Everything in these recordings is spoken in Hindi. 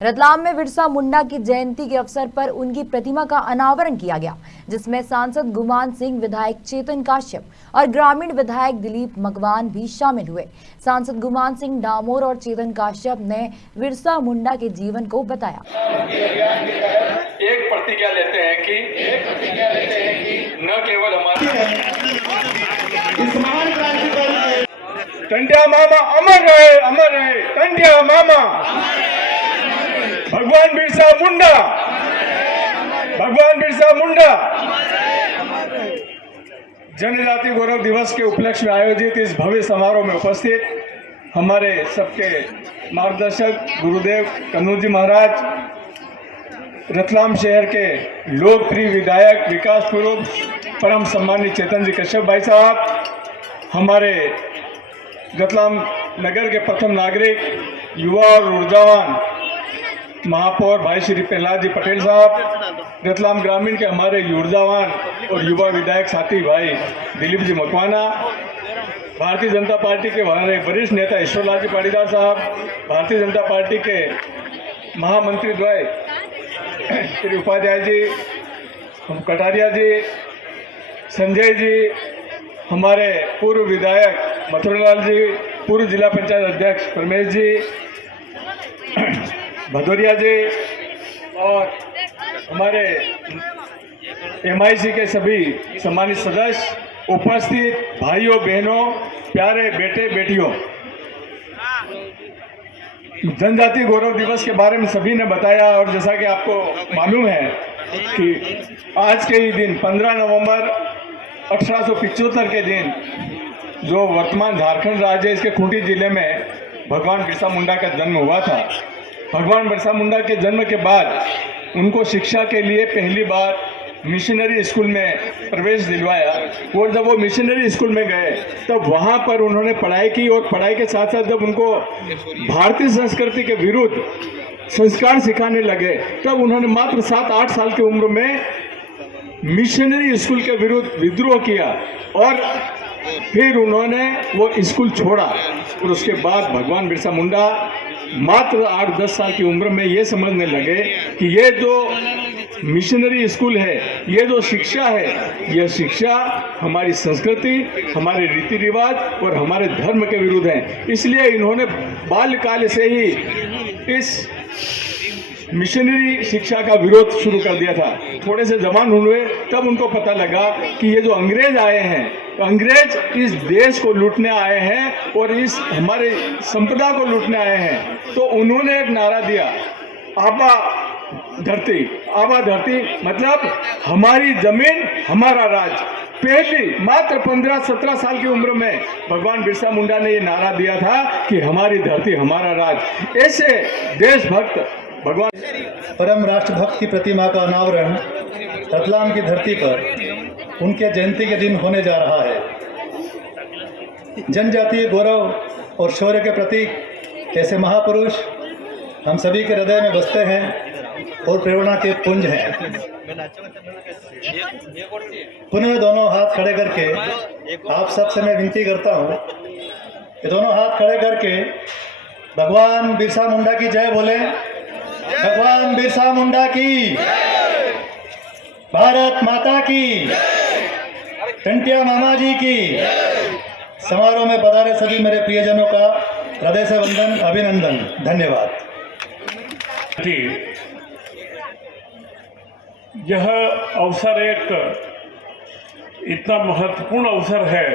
रतलाम में बिरसा मुंडा की जयंती के अवसर पर उनकी प्रतिमा का अनावरण किया गया, जिसमें सांसद गुमान सिंह, विधायक चेतन काश्यप और ग्रामीण विधायक दिलीप मकवान भी शामिल हुए। सांसद गुमान सिंह डामोर और चेतन काश्यप ने बिरसा मुंडा के जीवन को बताया। एक प्रतिज्ञा लेते हैं कि न केवल हमारे टंडिया मामा अमर रहे टंडिया मामा, भगवान बिरसा मुंडा। जनजाति गौरव दिवस के उपलक्ष्य में आयोजित इस भव्य समारोह में उपस्थित हमारे सबके मार्गदर्शक गुरुदेव कन्नूर जी महाराज, रतलाम शहर के लोकप्रिय विधायक विकास पुरुष परम सम्मानित चेतन जी कश्यप भाई साहब, हमारे रतलाम नगर के प्रथम नागरिक, युवा और ऊर्जावान महापौर भाई श्री प्रहलाद जी पटेल साहब, रतलाम ग्रामीण के हमारे ऊर्जावान और युवा विधायक साथी भाई दिलीप जी मकवाना, भारतीय जनता पार्टी के हमारे वरिष्ठ नेता ईश्वरलाल जी पाटीदार साहब, भारतीय जनता पार्टी के महामंत्री द्वय श्री उपाध्याय जी, कटारिया जी, संजय जी, हमारे पूर्व विधायक मथुरालाल जी, पूर्व जिला पंचायत अध्यक्ष परमेश जी, भदौरिया जी और हमारे MIC के सभी सम्मानित सदस्य, उपस्थित भाइयों बहनों, प्यारे बेटे बेटियों, जनजाति गौरव दिवस के बारे में सभी ने बताया और जैसा कि आपको मालूम है कि आज के ही दिन 15 नवंबर 1875 के दिन जो वर्तमान झारखंड राज्य है, इसके खूंटी जिले में भगवान बिरसा मुंडा का जन्म हुआ था। भगवान बिरसा मुंडा के जन्म के बाद उनको शिक्षा के लिए पहली बार मिशनरी स्कूल में प्रवेश दिलवाया और जब वो मिशनरी स्कूल में गए तब वहाँ पर उन्होंने पढ़ाई की और पढ़ाई के साथ साथ जब उनको भारतीय संस्कृति के विरुद्ध संस्कार सिखाने लगे तब उन्होंने मात्र 7-8 साल की उम्र में मिशनरी स्कूल के विरुद्ध विद्रोह किया और फिर उन्होंने वो स्कूल छोड़ा और उसके बाद भगवान बिरसा मुंडा मात्र 8-10 साल की उम्र में ये समझने लगे कि ये जो मिशनरी स्कूल है, ये जो शिक्षा है, यह शिक्षा हमारी संस्कृति, हमारे रीति रिवाज और हमारे धर्म के विरुद्ध है। इसलिए इन्होंने बाल्यकाल से ही इस मिशनरी शिक्षा का विरोध शुरू कर दिया था। थोड़े से जवान हुए तब उनको पता लगा कि ये जो अंग्रेज आए हैं, अंग्रेज इस देश को लूटने आए हैं और इस हमारे संपदा को लूटने आए हैं। तो उन्होंने एक नारा दिया, आबा धरती मतलब हमारी जमीन हमारा राज। पहली मात्र 15-17 साल की उम्र में भगवान बिरसा मुंडा ने ये नारा दिया था कि हमारी धरती हमारा राज। ऐसे देशभक्त भगवान परम राष्ट्रभक्त की प्रतिमा का अनावरण रतलाम की धरती पर उनके जयंती के दिन होने जा रहा है। जनजातीय गौरव और शौर्य के प्रतीक ऐसे महापुरुष हम सभी के हृदय में बसते हैं और प्रेरणा के पुंज हैं। पुनः दोनों हाथ खड़े करके आप सबसे मैं विनती करता हूँ कि दोनों हाथ खड़े करके भगवान बिरसा मुंडा की जय बोले। भगवान बिरसा मुंडा की, भारत माता की, टंटिया मामा जी की। समारोह में पधारे सभी मेरे प्रियजनों का हृदय से वंदन, अभिनंदन, धन्यवाद। यह अवसर एक इतना महत्वपूर्ण अवसर है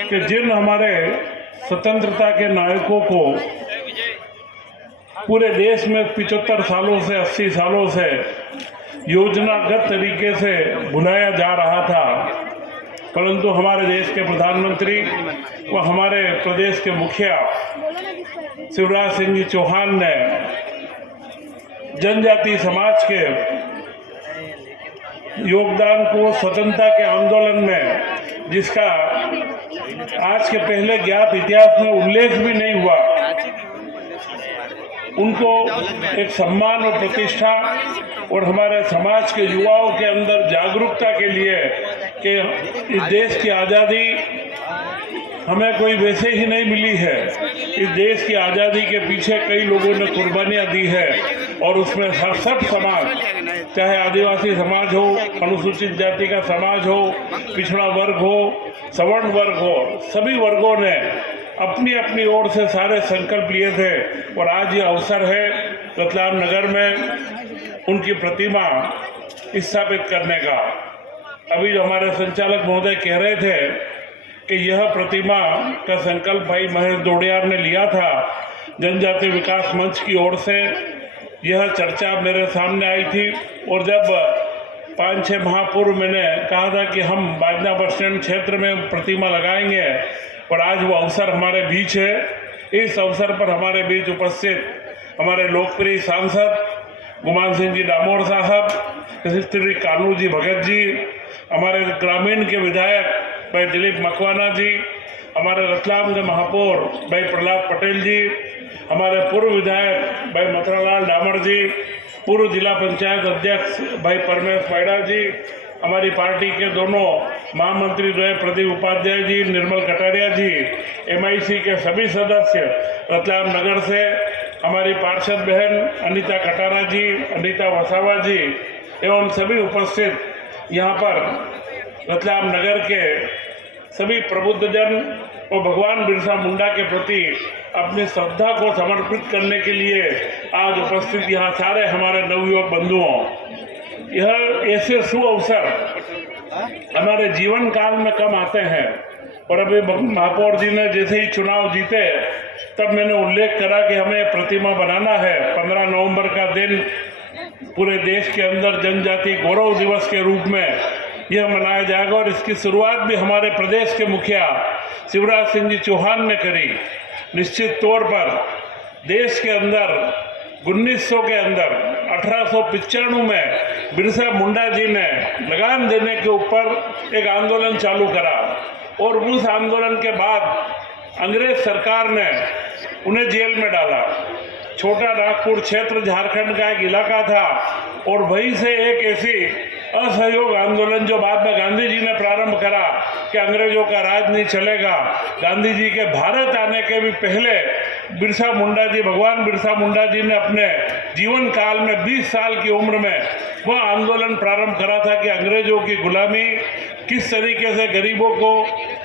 कि जिन हमारे स्वतंत्रता के नायकों को पूरे देश में 75 सालों से 80 सालों से योजनागत तरीके से भुलाया जा रहा था, परंतु हमारे देश के प्रधानमंत्री व हमारे प्रदेश के मुखिया शिवराज सिंह जी चौहान ने जनजाति समाज के योगदान को स्वतंत्रता के आंदोलन में, जिसका आज के पहले ज्ञात इतिहास में उल्लेख भी नहीं हुआ, उनको एक सम्मान और प्रतिष्ठा और हमारे समाज के युवाओं के अंदर जागरूकता के लिए कि इस देश की आज़ादी हमें कोई वैसे ही नहीं मिली है। इस देश की आज़ादी के पीछे कई लोगों ने कुर्बानियाँ दी है और उसमें सब समाज, चाहे आदिवासी समाज हो, अनुसूचित जाति का समाज हो, पिछड़ा वर्ग हो, सवर्ण वर्ग हो, सभी वर्गों ने अपनी अपनी ओर से सारे संकल्प लिए थे। और आज ये अवसर है रतलाम नगर में उनकी प्रतिमा स्थापित करने का। अभी जो हमारे संचालक महोदय कह रहे थे कि यह प्रतिमा का संकल्प भाई महेश डोडियार ने लिया था जनजाति विकास मंच की ओर से। यह चर्चा मेरे सामने आई थी और जब 5-6 माह पूर्व मैंने कहा था कि हम बाजना बस स्टैंड क्षेत्र में प्रतिमा लगाएंगे और आज वो अवसर हमारे बीच है। इस अवसर पर हमारे बीच उपस्थित हमारे लोकप्रिय सांसद गुमान सिंह जी डामोर साहब, श्री कानू जी भगत जी, हमारे ग्रामीण के विधायक भाई दिलीप मकवाना जी, हमारे रतलाम के महापौर भाई प्रहलाद पटेल जी, हमारे पूर्व विधायक भाई मथुरालाल डामर जी, पूर्व जिला पंचायत अध्यक्ष भाई परमेश पैड़ा जी, हमारी पार्टी के दोनों महामंत्री जो है प्रदीप उपाध्याय जी, निर्मल कटारिया जी, MIC के सभी सदस्य, रतलाम नगर से हमारी पार्षद बहन अनीता कटारा जी, अनीता वसावा जी एवं सभी उपस्थित यहाँ पर रतलाम नगर के सभी प्रबुद्धजन और भगवान बिरसा मुंडा के प्रति अपनी श्रद्धा को समर्पित करने के लिए आज उपस्थित यहाँ सारे हमारे नवयुवक बंधुओं, यह ऐसे शुभ अवसर हमारे जीवन काल में कम आते हैं। और अभी महापौर जी ने जैसे ही चुनाव जीते तब मैंने उल्लेख करा कि हमें प्रतिमा बनाना है। 15 नवंबर का दिन पूरे देश के अंदर जनजाति गौरव दिवस के रूप में यह मनाया जाएगा और इसकी शुरुआत भी हमारे प्रदेश के मुखिया शिवराज सिंह जी चौहान ने करी। निश्चित तौर पर देश के अंदर 1900 के अंदर 1895 में बिरसा मुंडा जी ने लगान देने के ऊपर एक आंदोलन चालू करा और उस आंदोलन के बाद अंग्रेज सरकार ने उन्हें जेल में डाला। छोटा नागपुर क्षेत्र झारखंड का एक इलाका था और वहीं से एक ऐसी असहयोग आंदोलन जो बाद में गांधी जी ने प्रारंभ करा कि अंग्रेजों का राज नहीं चलेगा। गांधी जी के भारत आने के भी पहले बिरसा मुंडा जी, भगवान बिरसा मुंडा जी ने अपने जीवन काल में 20 साल की उम्र में वह आंदोलन प्रारंभ करा था कि अंग्रेजों की गुलामी किस तरीके से गरीबों को,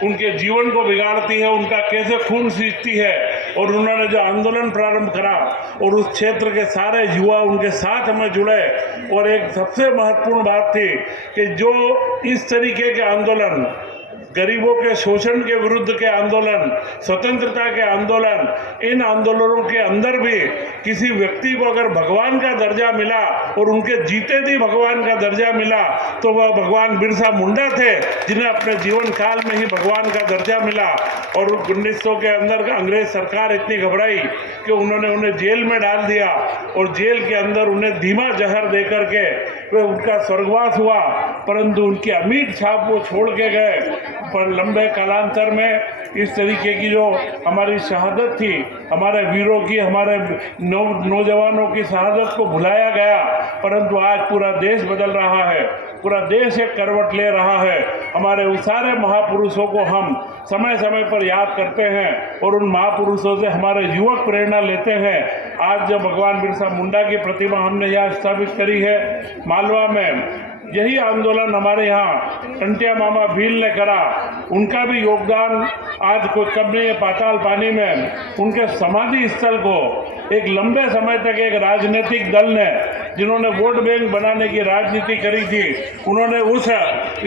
उनके जीवन को बिगाड़ती है, उनका कैसे खून सींचती है। और उन्होंने जो आंदोलन प्रारंभ करा और उस क्षेत्र के सारे युवा उनके साथ में जुड़े। और एक सबसे महत्वपूर्ण बात थी कि जो इस तरीके के आंदोलन, गरीबों के शोषण के विरुद्ध के आंदोलन, स्वतंत्रता के आंदोलन, इन आंदोलनों के अंदर भी किसी व्यक्ति को अगर भगवान का दर्जा मिला और उनके जीते जी भगवान का दर्जा मिला तो वह भगवान बिरसा मुंडा थे, जिन्हें अपने जीवन काल में ही भगवान का दर्जा मिला। और 1900 के अंदर अंग्रेज सरकार इतनी घबराई कि उन्होंने उन्हें जेल में डाल दिया और जेल के अंदर उन्हें धीमा जहर दे करके वे उनका स्वर्गवास हुआ। परंतु उनकी अमिट छाप वो छोड़ के गए। पर लंबे कालांतर में इस तरीके की जो हमारी शहादत थी, हमारे वीरों की, हमारे नौजवानों की शहादत को भुलाया गया। परंतु आज पूरा देश बदल रहा है, पूरा देश एक करवट ले रहा है। हमारे उन सारे महापुरुषों को हम समय समय पर याद करते हैं और उन महापुरुषों से हमारे युवक प्रेरणा लेते हैं। आज जब भगवान बिरसा मुंडा की प्रतिमा हमने यहाँ स्थापित करी है मालवा में, यही आंदोलन हमारे यहाँ टंटिया मामा भील ने करा। उनका भी योगदान आज कोई कम नहीं है। पाताल पानी में उनके समाधि स्थल को एक लंबे समय तक एक राजनीतिक दल ने, जिन्होंने वोट बैंक बनाने की राजनीति करी थी, उन्होंने उस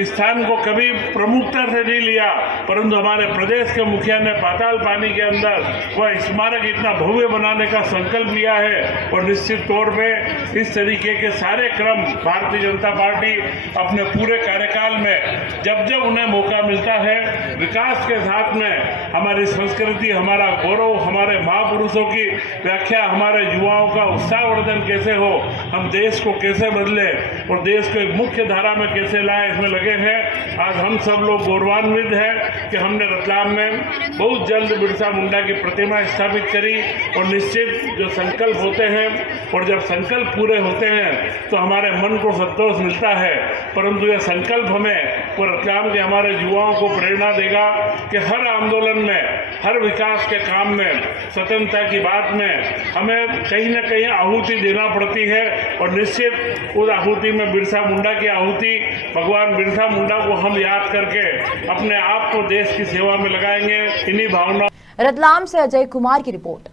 स्थान को कभी प्रमुखता से नहीं लिया। परंतु हमारे प्रदेश के मुखिया ने पाताल पानी के अंदर वह स्मारक इतना भव्य बनाने का संकल्प लिया है। और निश्चित तौर पे इस तरीके के सारे क्रम भारतीय जनता पार्टी अपने पूरे कार्यकाल में जब जब उन्हें मौका मिलता है, विकास के साथ में हमारी संस्कृति, हमारा गौरव, हमारे महापुरुषों की व्याख्या, हमारे युवाओं का उत्साहवर्धन कैसे हो, हम देश को कैसे बदले और देश को एक मुख्य धारा में कैसे लाए, इसमें लगे हैं। आज हम सब लोग गौरवान्वित हैं कि हमने रतलाम में बहुत जल्द बिरसा मुंडा की प्रतिमा स्थापित करी और निश्चित जो संकल्प होते हैं और जब संकल्प पूरे होते हैं तो हमारे मन को संतोष मिलता है, परंतु यह संकल्प हमें और रतलाम के हमारे युवाओं को प्रेरणा देगा कि हर आंदोलन में, हर विकास के काम में, स्वतंत्रता की बात में हमें कहीं न कहीं आहुति देना पड़ती है और निश्चित उस आहुति में बिरसा मुंडा की आहुति, भगवान बिरसा मुंडा को हम याद करके अपने आप को देश की सेवा में लगाएंगे। इन्हीं भावना। रतलाम से अजय कुमार की रिपोर्ट।